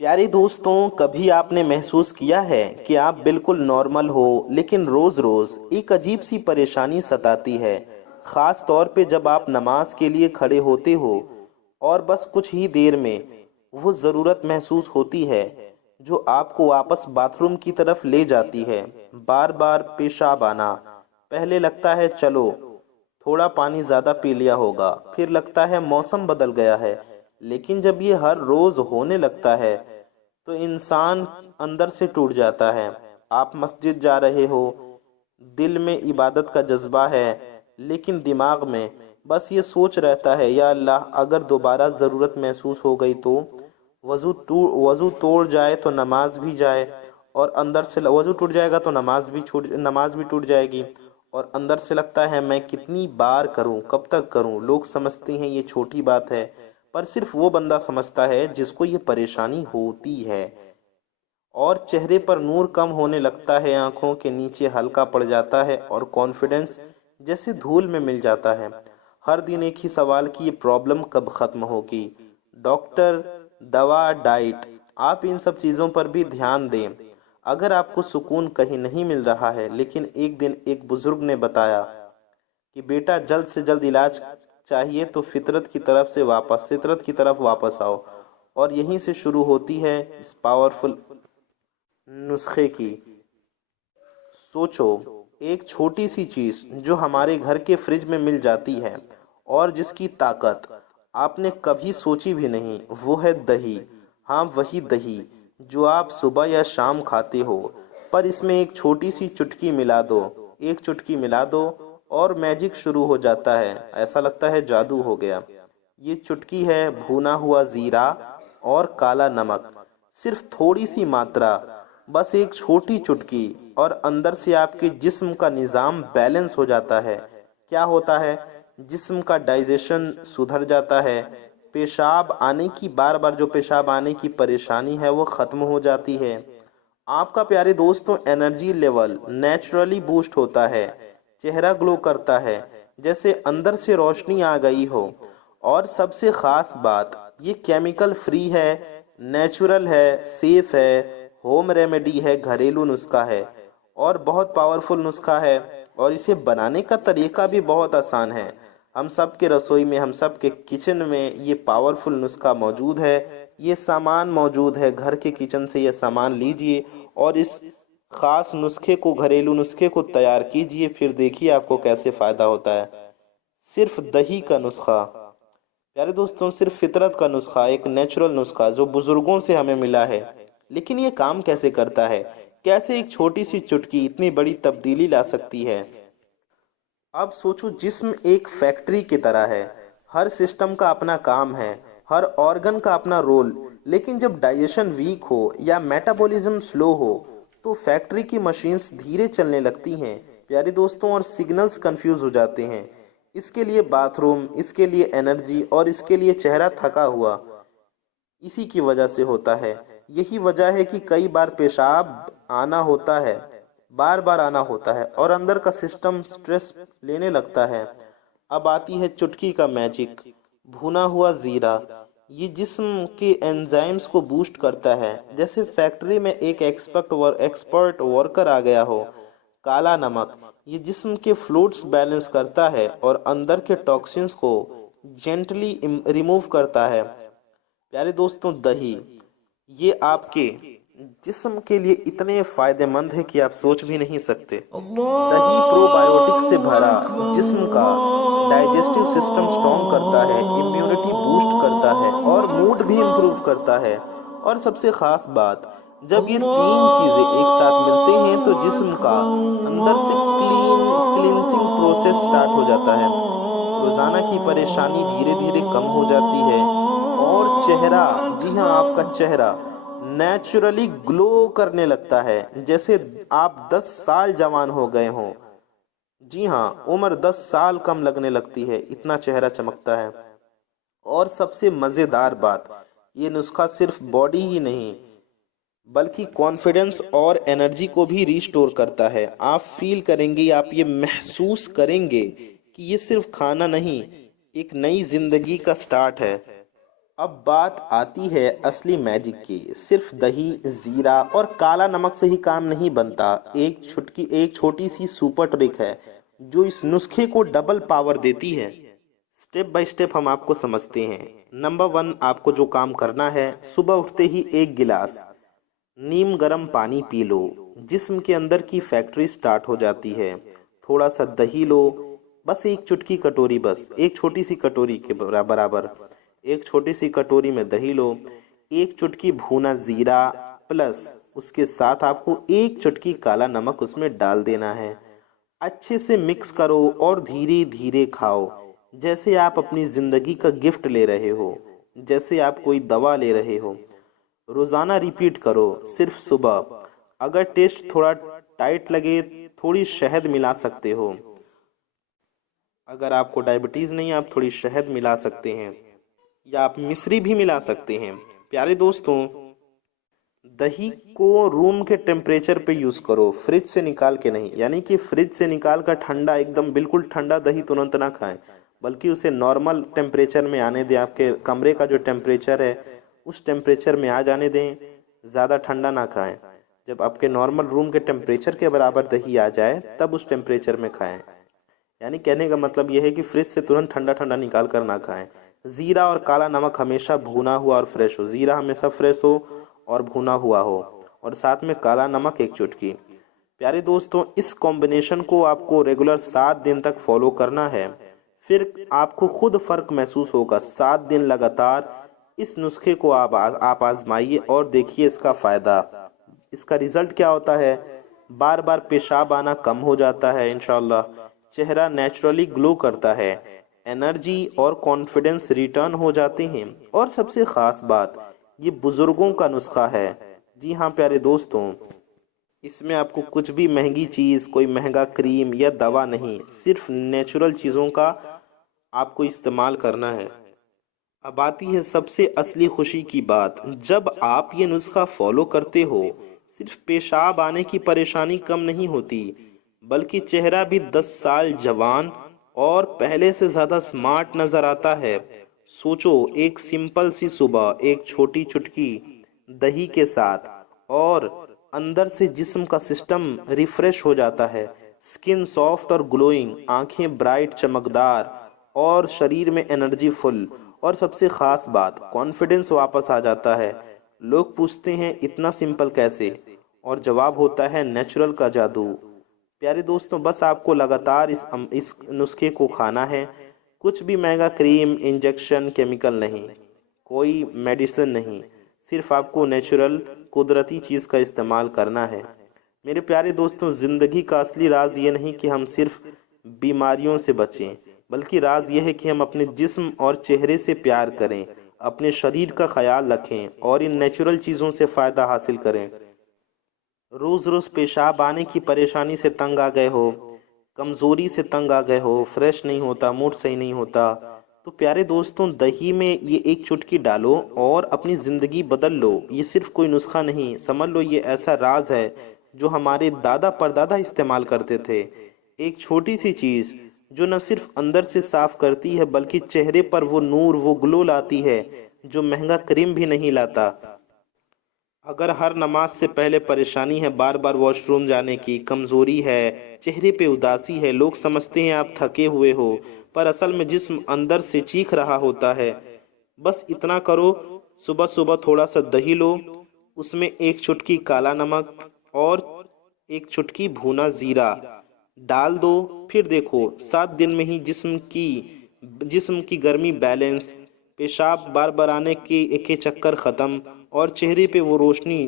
प्यारे दोस्तों, कभी आपने महसूस किया है कि आप बिल्कुल नॉर्मल हो लेकिन रोज़ रोज़ एक अजीब सी परेशानी सताती है। ख़ास तौर पे जब आप नमाज के लिए खड़े होते हो और बस कुछ ही देर में वो ज़रूरत महसूस होती है जो आपको वापस बाथरूम की तरफ ले जाती है। बार बार पेशाब आना। पहले लगता है चलो थोड़ा पानी ज़्यादा पी लिया होगा, फिर लगता है मौसम बदल गया है। लेकिन जब ये हर रोज़ होने लगता है तो इंसान अंदर से टूट जाता है। आप मस्जिद जा रहे हो, दिल में इबादत का जज्बा है, लेकिन दिमाग में बस ये सोच रहता है, या अल्लाह अगर दोबारा ज़रूरत महसूस हो गई तो वज़ू तोड़ जाए तो नमाज भी जाए, और अंदर से वज़ू टूट जाएगा तो नमाज भी टूट जाएगी। और अंदर से लगता है मैं कितनी बार करूं, कब तक करूं। लोग समझते हैं ये छोटी बात है, पर सिर्फ वो बंदा समझता है जिसको ये परेशानी होती है। और चेहरे पर नूर कम होने लगता है, आंखों के नीचे हल्का पड़ जाता है और कॉन्फिडेंस जैसे धूल में मिल जाता है। हर दिन एक ही सवाल कि ये प्रॉब्लम कब ख़त्म होगी। डॉक्टर, दवा, डाइट, आप इन सब चीज़ों पर भी ध्यान दें। अगर आपको सुकून कहीं नहीं मिल रहा है, लेकिन एक दिन एक बुजुर्ग ने बताया कि बेटा जल्द से जल्द इलाज चाहिए तो फितरत की तरफ वापस आओ। और यहीं से शुरू होती है इस पावरफुल नुस्खे की। सोचो, एक छोटी सी चीज जो हमारे घर के फ्रिज में मिल जाती है और जिसकी ताकत आपने कभी सोची भी नहीं, वो है दही। हाँ, वही दही जो आप सुबह या शाम खाते हो। पर इसमें एक छोटी सी चुटकी मिला दो, एक चुटकी मिला दो और मैजिक शुरू हो जाता है। ऐसा लगता है जादू हो गया। ये चुटकी है भुना हुआ जीरा और काला नमक। सिर्फ थोड़ी सी मात्रा, बस एक छोटी चुटकी, और अंदर से आपके जिस्म का निज़ाम बैलेंस हो जाता है। क्या होता है? जिस्म का डाइजेशन सुधर जाता है। पेशाब आने की परेशानी है वो ख़त्म हो जाती है। आपका प्यारे दोस्तों एनर्जी लेवल नेचुरली बूस्ट होता है। चेहरा ग्लो करता है जैसे अंदर से रोशनी आ गई हो। और सबसे ख़ास बात, ये केमिकल फ्री है, नेचुरल है, सेफ है, होम रेमेडी है, घरेलू नुस्खा है और बहुत पावरफुल नुस्खा है। और इसे बनाने का तरीका भी बहुत आसान है। हम सब के रसोई में, हम सब के किचन में ये पावरफुल नुस्खा मौजूद है। ये सामान मौजूद है, घर के किचन से ये सामान लीजिए और इस खास नुस्खे को, घरेलू नुस्खे को तैयार कीजिए। फिर देखिए आपको कैसे फ़ायदा होता है। सिर्फ दही का नुस्खा, प्यारे दोस्तों, सिर्फ फितरत का नुस्खा, एक नेचुरल नुस्खा जो बुजुर्गों से हमें मिला है। लेकिन ये काम कैसे करता है? कैसे एक छोटी सी चुटकी इतनी बड़ी तब्दीली ला सकती है? अब सोचो, जिस्म एक फैक्ट्री की तरह है। हर सिस्टम का अपना काम है, हर ऑर्गन का अपना रोल। लेकिन जब डाइजेशन वीक हो या मेटाबॉलिज्म स्लो हो तो फैक्ट्री की मशीन्स धीरे चलने लगती हैं, प्यारे दोस्तों, और सिग्नल्स कंफ्यूज हो जाते हैं। इसके लिए बाथरूम, इसके लिए एनर्जी और इसके लिए चेहरा थका हुआ इसी की वजह से होता है। यही वजह है कि कई बार पेशाब आना होता है, बार बार आना होता है और अंदर का सिस्टम स्ट्रेस लेने लगता है। अब आती है चुटकी का मैजिक, भुना हुआ जीरा। ये जिस्म के एंजाइम्स को बूस्ट करता है, जैसे फैक्ट्री में एक एक्सपर्ट वर्कर आ गया हो। काला नमक, ये जिस्म के फ्लूइड्स बैलेंस करता है और अंदर के टॉक्सिन्स को जेंटली रिमूव करता है। प्यारे दोस्तों, दही, ये आपके जिस्म के लिए इतने फायदेमंद है कि आप सोच भी नहीं सकते। दही प्रोबायोटिक से भरा, जिस्म का डाइजेस्टिव सिस्टम स्ट्रॉन्ग करता है, इम्यूनिटी बूस्ट करता है और मूड भी इम्प्रूव करता है। और सबसे खास बात, जब ये तीन चीजें एक साथ मिलते हैं तो जिस्म का अंदर से क्लींसिंग प्रोसेस स्टार्ट हो जाता है। रोजाना की परेशानी धीरे धीरे कम हो जाती है और चेहरा, जी हाँ, आपका चेहरा नेचुरली ग्लो करने लगता है, जैसे आप 10 साल जवान हो गए हों। जी हाँ, उम्र 10 साल कम लगने लगती है, इतना चेहरा चमकता है। और सबसे मज़ेदार बात, ये नुस्खा सिर्फ बॉडी ही नहीं बल्कि कॉन्फिडेंस और एनर्जी को भी रिस्टोर करता है। आप फील करेंगे, आप ये महसूस करेंगे कि ये सिर्फ खाना नहीं, एक नई जिंदगी का स्टार्ट है। अब बात आती है असली मैजिक की। सिर्फ दही, जीरा और काला नमक से ही काम नहीं बनता। एक छोटी सी सुपर ट्रिक है जो इस नुस्खे को डबल पावर देती है। स्टेप बाय स्टेप हम आपको समझते हैं। नंबर 1, आपको जो काम करना है, सुबह उठते ही 1 गिलास नीम गर्म पानी पी लो। जिस्म के अंदर की फैक्ट्री स्टार्ट हो जाती है। थोड़ा सा दही लो, बस एक चुटकी कटोरी, बस एक छोटी सी कटोरी के बराबर एक छोटी सी कटोरी में दही लो। एक चुटकी भुना जीरा प्लस उसके साथ आपको एक चुटकी काला नमक उसमें डाल देना है। अच्छे से मिक्स करो और धीरे धीरे खाओ, जैसे आप अपनी जिंदगी का गिफ्ट ले रहे हो, जैसे आप कोई दवा ले रहे हो। रोजाना रिपीट करो, सिर्फ सुबह। अगर टेस्ट थोड़ा टाइट लगे, थोड़ी शहद मिला सकते हो। अगर आपको डायबिटीज नहीं, आप थोड़ी शहद मिला सकते हैं या आप मिश्री भी मिला सकते हैं। प्यारे दोस्तों, दही को रूम के टेम्परेचर पे यूज करो, फ्रिज से निकाल के नहीं। यानी कि फ्रिज से निकाल कर ठंडा, एकदम बिल्कुल ठंडा दही तुरंत ना खाएं, बल्कि उसे नॉर्मल टेम्परेचर में आने दें। आपके कमरे का जो टेम्परेचर है उस टेम्परेचर में आ जाने दें, ज़्यादा ठंडा ना खाएं। जब आपके नॉर्मल रूम के टेम्परेचर के बराबर दही आ जाए तब उस टेम्परेचर में खाएं। यानी कहने का मतलब यह है कि फ्रिज से तुरंत ठंडा ठंडा निकाल कर ना खाएं। जीरा और काला नमक हमेशा भुना हुआ और फ्रेश हो। जीरा हमेशा फ्रेश हो और भुना हुआ हो, और साथ में काला नमक एक चुटकी। प्यारे दोस्तों, इस कॉम्बिनेशन को आपको रेगुलर 7 दिन तक फॉलो करना है, फिर आपको खुद फर्क महसूस होगा। 7 दिन लगातार इस नुस्खे को आप आजमाइए और देखिए इसका फायदा। इसका रिजल्ट क्या होता है? बार बार पेशाब आना कम हो जाता है इंशाल्लाह। चेहरा नेचुरली ग्लो करता है, एनर्जी और कॉन्फिडेंस रिटर्न हो जाते हैं। और सबसे खास बात, ये बुजुर्गों का नुस्खा है। जी हाँ प्यारे दोस्तों, इसमें आपको कुछ भी महंगी चीज़, कोई महंगा क्रीम या दवा नहीं, सिर्फ नेचुरल चीज़ों का आपको इस्तेमाल करना है। अब आती है सबसे असली खुशी की बात। जब आप ये नुस्खा फॉलो करते हो, सिर्फ पेशाब आने की परेशानी कम नहीं होती, बल्कि चेहरा भी 10 साल जवान और पहले से ज़्यादा स्मार्ट नज़र आता है। सोचो, एक सिंपल सी सुबह, एक छोटी चुटकी दही के साथ, और अंदर से जिस्म का सिस्टम रिफ्रेश हो जाता है। स्किन सॉफ्ट और ग्लोइंग, आंखें ब्राइट चमकदार और शरीर में एनर्जी फुल। और सबसे खास बात, कॉन्फिडेंस वापस आ जाता है। लोग पूछते हैं इतना सिंपल कैसे, और जवाब होता है नेचुरल का जादू। प्यारे दोस्तों, बस आपको लगातार इस नुस्खे को खाना है। कुछ भी महंगा क्रीम, इंजेक्शन, केमिकल नहीं, कोई मेडिसिन नहीं, सिर्फ आपको नेचुरल कुदरती चीज़ का इस्तेमाल करना है। मेरे प्यारे दोस्तों, ज़िंदगी का असली राज ये नहीं कि हम सिर्फ बीमारियों से बचें, बल्कि राज ये है कि हम अपने जिस्म और चेहरे से प्यार करें, अपने शरीर का ख्याल रखें और इन नेचुरल चीज़ों से फ़ायदा हासिल करें। रोज़ रोज़ पेशाब आने की परेशानी से तंग आ गए हो, कमज़ोरी से तंग आ गए हो, फ्रेश नहीं होता, मूड सही नहीं होता, तो प्यारे दोस्तों, दही में ये एक चुटकी डालो और अपनी ज़िंदगी बदल लो। ये सिर्फ कोई नुस्खा नहीं, समझ लो ये ऐसा राज है जो हमारे दादा परदादा इस्तेमाल करते थे। एक छोटी सी चीज़ जो न सिर्फ अंदर से साफ करती है, बल्कि चेहरे पर वो नूर, वो ग्लो लाती है जो महंगा क्रीम भी नहीं लाता। अगर हर नमाज से पहले परेशानी है बार बार वॉशरूम जाने की, कमज़ोरी है, चेहरे पे उदासी है, लोग समझते हैं आप थके हुए हो, पर असल में जिस्म अंदर से चीख रहा होता है। बस इतना करो, सुबह सुबह थोड़ा सा दही लो, उसमें एक चुटकी काला नमक और एक चुटकी भुना जीरा डाल दो। फिर देखो 7 दिन में ही जिस्म की गर्मी बैलेंस, पेशाब बार बार आने के चक्कर ख़त्म, और चेहरे पे वो रोशनी